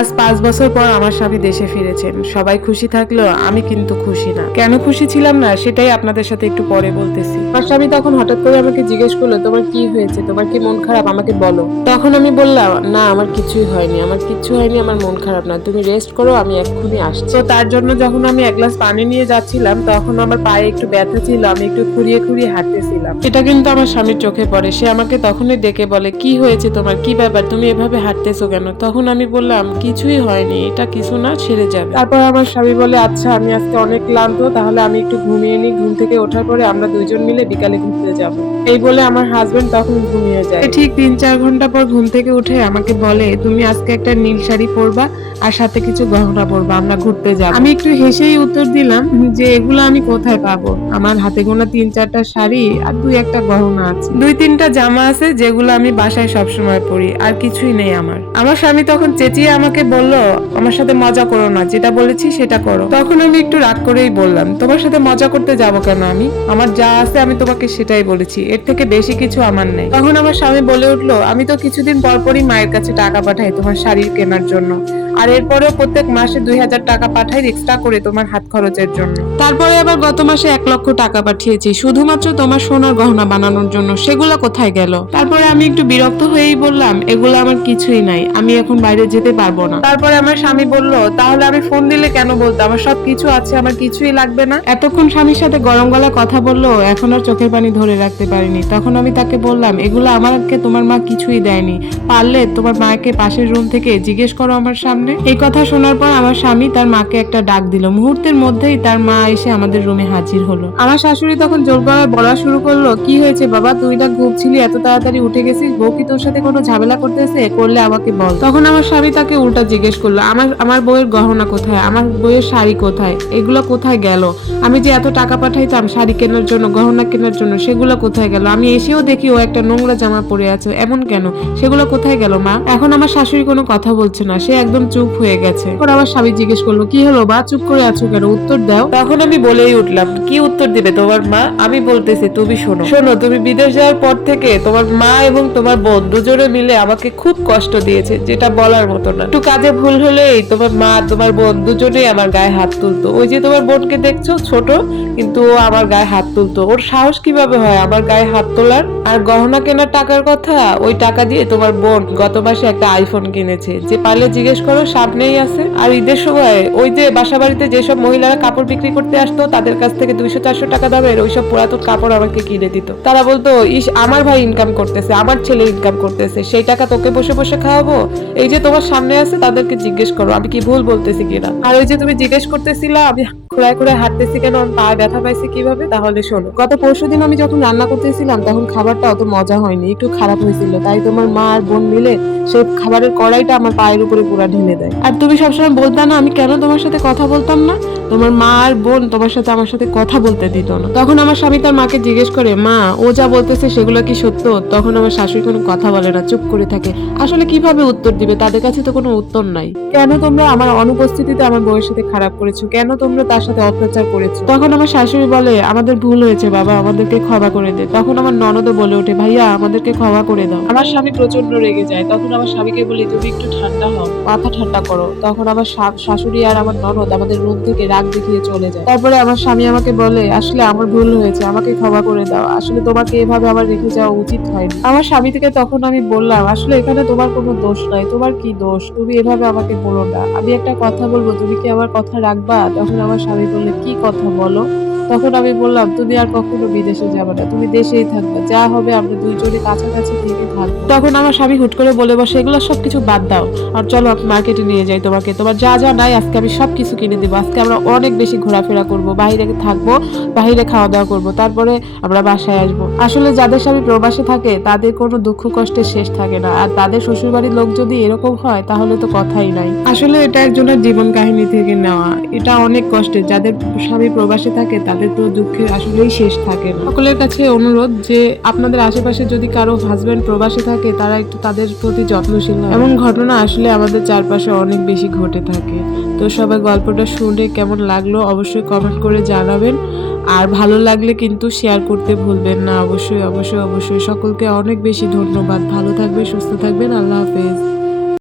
আজ পাঁচ বছর পর আমার স্বামী দেশে ফিরেছেন। সবাই খুশি থাকলেও আমি কিন্তু খুশি না। কেন খুশি ছিলাম না সেটাই আপনাদের সাথে একটু পরে বলতেছি। আমার স্বামী তখন হঠাৎ করে আমাকে জিজ্ঞেস করল, তোমার কি হয়েছে? তোমার কি মন খারাপ? আমাকে বলো। তখন আমি বললাম, না, আমার কিছুই হয়নি। আমার কিছু হয়নি, আমার মন খারাপ না। তুমি রেস্ট করো, আমি এক্ষুনি আসছি। তো তার জন্য যখন আমি এক গ্লাস পানি নিয়ে যাচ্ছিলাম, তখন আমার পায়ে একটু ব্যথা ছিল, আমি একটু খুঁড়িয়ে খুঁড়িয়ে হাঁটতেছিলাম। এটা কিন্তু আমার স্বামীর চোখে পড়ে। সে আমাকে তখনই ডেকে বলে, কি হয়েছে তোমার? কি ব্যাপার? তুমি এভাবে হাঁটতেছো কেন? তখন আমি বললাম কিছুই হয়নি এটা কিছু না ছেড়ে যাবে। তারপর আমার স্বামী বলে আচ্ছা আমি আজকে অনেক ক্লান্ত তাহলে আমি একটু ঘুমিয়ে নিই। ঘুম থেকে ওঠার পরে আমরা দুইজন মিলে বিকালে ঘুরতে যাব। এই বলে আমার হাজবেন্ড তখন ঘুমিয়ে যায়। ঠিক তিন চার ঘণ্টা পর ঘুম থেকে উঠে আমাকে বলে তুমি আজকে একটা নীল শাড়ি পরবা আর সাথে কিছু গহনা পরবা আমরা ঘুরতে যাব। আমি একটু হেসেই উত্তর দিলাম যে এগুলো আমি কোথায় পাবো? আমার হাতে গোনা তিন চারটা শাড়ি আর দুই একটা গহনা আছে। দুই তিনটা জামা আছে যেগুলো আমি বাসায় সবসময় পরি আর কিছুই নেই আমার। আমার স্বামী তখন চেঁচিয়ে আমাকে বলল, আমার সাথে মজা করো না, যেটা বলেছি সেটা করো। তখন আমি একটু রাগ করেই বললাম, তোমার সাথে মজা করতে যাব কেন আমি? আমার যা আছে আমি তোমাকে সেটাই বলেছি, এর থেকে বেশি কিছু আমার নেই। তখন আমার স্বামী বলে উঠল, আমি তো কিছুদিন পরপরই মায়ের কাছে টাকা পাঠাই তোমার শাড়ি কেনার জন্য। আর এরপরেও প্রত্যেক মাসে দুই হাজার টাকা পাঠাই এক্সট্রা করে তোমার হাত খরচের জন্য। তারপরে আবার গত মাসে এক লক্ষ টাকা পাঠিয়েছি। শুধুমাত্র তোমার সোনার গহনা বানানোর জন্য। সেগুলো কোথায় গেল? তারপরে আমি একটু বিরক্ত হয়েই বললাম এগুলো আমার কিছুই নাই। আমি এখন বাইরে যেতে পারব না। তারপরে আমার স্বামী বলল তাহলে আমি ফোন দিলে কেন বলতো? আমার সব কিছু আছে আমার কিছুই লাগবে না। এতক্ষণ স্বামীর সাথে গরম গলা কথা বলল এখন আর চোখের পানি ধরে রাখতে পারিনি। তখন আমি তাকে বললাম এগুলো আমাকে তোমার মা কিছুই দেয়নি। পারলে তোমার মাকে পাশের রুম থেকে জিজ্ঞেস করো আমার সামনে এই কথা শোনার পর আমার স্বামী তার মাকে একটা ডাক দিল। মুহূর্তের মধ্যেই তার মা এসে আমাদের রুমে হাজির হলো। আমার শাশুড়ি তখন জোর গলায় বলা শুরু করল, কি হয়েছে বাবা? তুই না ঘুমছিলি, এত তাড়াতাড়ি উঠে গেছিস? বউ কি তোর সাথে কোনো ঝামেলা করতেছে? করলে আমাকে বল। তখন আমার স্বামী তাকে উল্টা জিজ্ঞেস করল, আমার আমার বউয়ের গহনা কোথায়? আমার বউয়ের শাড়ি কোথায়? এগুলো কোথায় গেল? আমি যে এত টাকা পাঠাইতাম, শাড়ি কেনার জন্য, গহনা কেনার জন্য, সেগুলো কোথায় গেল? আমি এসেও দেখি ও একটা নোংরা জামা পরে আছে। এমন কেন? সেগুলো কোথায় গেল, মা? এখন আমার শাশুড়ি কোনো কথা বলছে না। সে একদম চুপ হয়ে গেছে। পর আমার স্বামী জিজ্ঞেস করল, কি হলো বা? চুপ করে আছো কেন? উত্তর দাও। তখন আমি বলেই উঠলাম, কি উত্তর দিবে তোমার মা? আমি বলতেছি, তুমি শোনো। শোনো, তুমি বিদেশ যাওয়ার পর থেকে তোমার মা এবং তোমার বোন দুজনে মিলে আমাকে খুব কষ্ট দিয়েছে, যেটা বলার মতো না। একটু কাজে ভুল হলেই তোমার মা, তোমার বোন দুজনেই আমার গায়ে হাত তুলতো। ওই যে তোমার বোনকে দেখছ, ছোট, কিন্তু ও আমার গায়ে হাত তুলতো। ওর সাহস কীভাবে হয় আমার গায়ে হাত তোলার? আর গহনা কেনার টাকার কথা? ওই টাকা দিয়ে তোমার বোন গত মাসে একটা আইফোন কিনেছে, যে পারলে জিজ্ঞেস করো সামনেই আছে। আর ঈদের সময় ওই যে বাসা বাড়িতে যেসব মহিলারা কাপড় বিক্রি করতে আসতো, তাদের কাছ থেকে দুইশো, চারশো টাকা দামের ওইসব পুরাতন কাপড় আমাকে কিনে দিত। তারা বলতো, ইস, আমার ভাই ইনকাম করতেছে, আমার ছেলে ইনকাম করতেছে, সেই টাকা তোকে বসে বসে খাওয়াবো? এই যে তোমার সামনে আছে, তাদেরকে জিজ্ঞেস করো, আমি কি ভুল বলতেছি কিনা? আর ওই যে তুমি জিজ্ঞেস করতেছিলা, আমি খোলায় খোলায় হাঁটতেছি কেন আমার পা ব্যথা পাইছে কীভাবে? তাহলে শোনো, গত পরশু দিন আমি যখন রান্না করতেছিলাম, তখন খাবারটা অত মজা হয়নি, একটু খারাপ হয়েছিল। তাই তোমার মা আর বোন মিলে সেই খাবারের কড়াইটা আমার পায়ের উপরে পুরা ঢেলে দেয়। আর তুমি সবসময় বলতা না আমি কেন তোমার সাথে কথা বলতাম না? তোমার মা আর বোন তোমার সাথে আমার সাথে কথা বলতে দিত না। তখন আমার স্বামী তার মাকে জিজ্ঞেস করে মা ও যা বলতেছে সেগুলো কি সত্য? তখন আমার শাশুড়ি কোনো কথা বলে না চুপ করে থাকে। আসলে কীভাবে উত্তর দিবে? তাদের কাছে তো কোনো উত্তর নাই। কেন তোমরা আমার অনুপস্থিতিতে আমার বউয়ের সাথে খারাপ করেছ? কেন তোমরা তার সাথে অত্যাচার করেছ? তখন আমার শাশুড়ি বলে আমাদের ভুল হয়েছে বাবা আমাদেরকে ক্ষমা করে দে। তখন আমার ননদও বলে ওঠে ভাইয়া আমাদেরকে ক্ষমা করে দাও। আমার স্বামী প্রচণ্ড রেগে যায়। তখন আমার স্বামীকে বলি তুমি একটু ঠান্ডা হও মাথা ঠান্ডা করো। তখন আমার শাশুড়ি আর আমার ননদ আমাদের রুম থেকে রাগ দেখিয়ে চলে যায়। তারপরে আমার স্বামী আমাকে বলে, আসলে আমার ভুল হয়েছে, আমাকে ক্ষমা করে দাও। আসলে তোমাকে এভাবে আমার রেখে যাওয়া উচিত হয়নি। আমার স্বামী থেকে তখন আমি বললাম, আসলে এখানে তোমার কোনো দোষ নাই। তোমার কি দোষ? তুমি এভাবে আমাকে বলো না। আমি একটা কথা বলব, তুমি কি আমার কথা রাখবা? তখন আমার স্বামী বললে, কি কথা বলো? তখন আমি বললাম, তুমি আর কখনো বিদেশে যাবে না, তুমি দেশেই থাকবে। যা হবে আমরা দুইজনে কাছাকাছি থেকে থাকব। তখন আমার স্বামী হুট করে বলে বসে, এগুলো সবকিছু বাদ দাও। আর চলো মার্কেটে নিয়ে যাই তোমাকে। তোমার যা যা নাই, আজকে আমি সবকিছু কিনে দেবো। আজকে আমরা অনেক বেশি ঘোরাফেরা করব, বাইরে থাকব, বাইরে খাওয়া দাওয়া করব, তারপরে আমরা বাসায় আসব। আসলে যাদের স্বামী প্রবাসে থাকে, তাদের কোনো দুঃখ কষ্টের শেষ থাকে না। আর তাদের শ্বশুরবাড়ির লোক যদি এরকম হয়, তাহলে তো কথাই নাই। আসলে এটা একজনের জীবন কাহিনী থেকে নেওয়া। এটা অনেক কষ্টের। যাদের স্বামী প্রবাসে থাকে, তাদের তো দুঃখের আসলেই শেষ থাকে না। সকলের কাছে অনুরোধ যে, আপনাদের আশেপাশে যদি কারও হাজবেন্ড প্রবাসে থাকে, তারা একটু তাদের প্রতি যত্নশীল এমন ঘটনা আসলে আমাদের চারপাশে অনেক বেশি ঘটে থাকে। তো সবাই গল্পটা শুনে কেমন লাগল অবশ্যই কমেন্ট করে জানাবেন। আর ভালো লাগলে কিন্তু শেয়ার করতে ভুলবেন না। অবশ্যই অবশ্যই অবশ্যই। সকলকে অনেক বেশি ধন্যবাদ। ভালো থাকবে সুস্থ থাকবেন। আল্লাহ হাফেজ।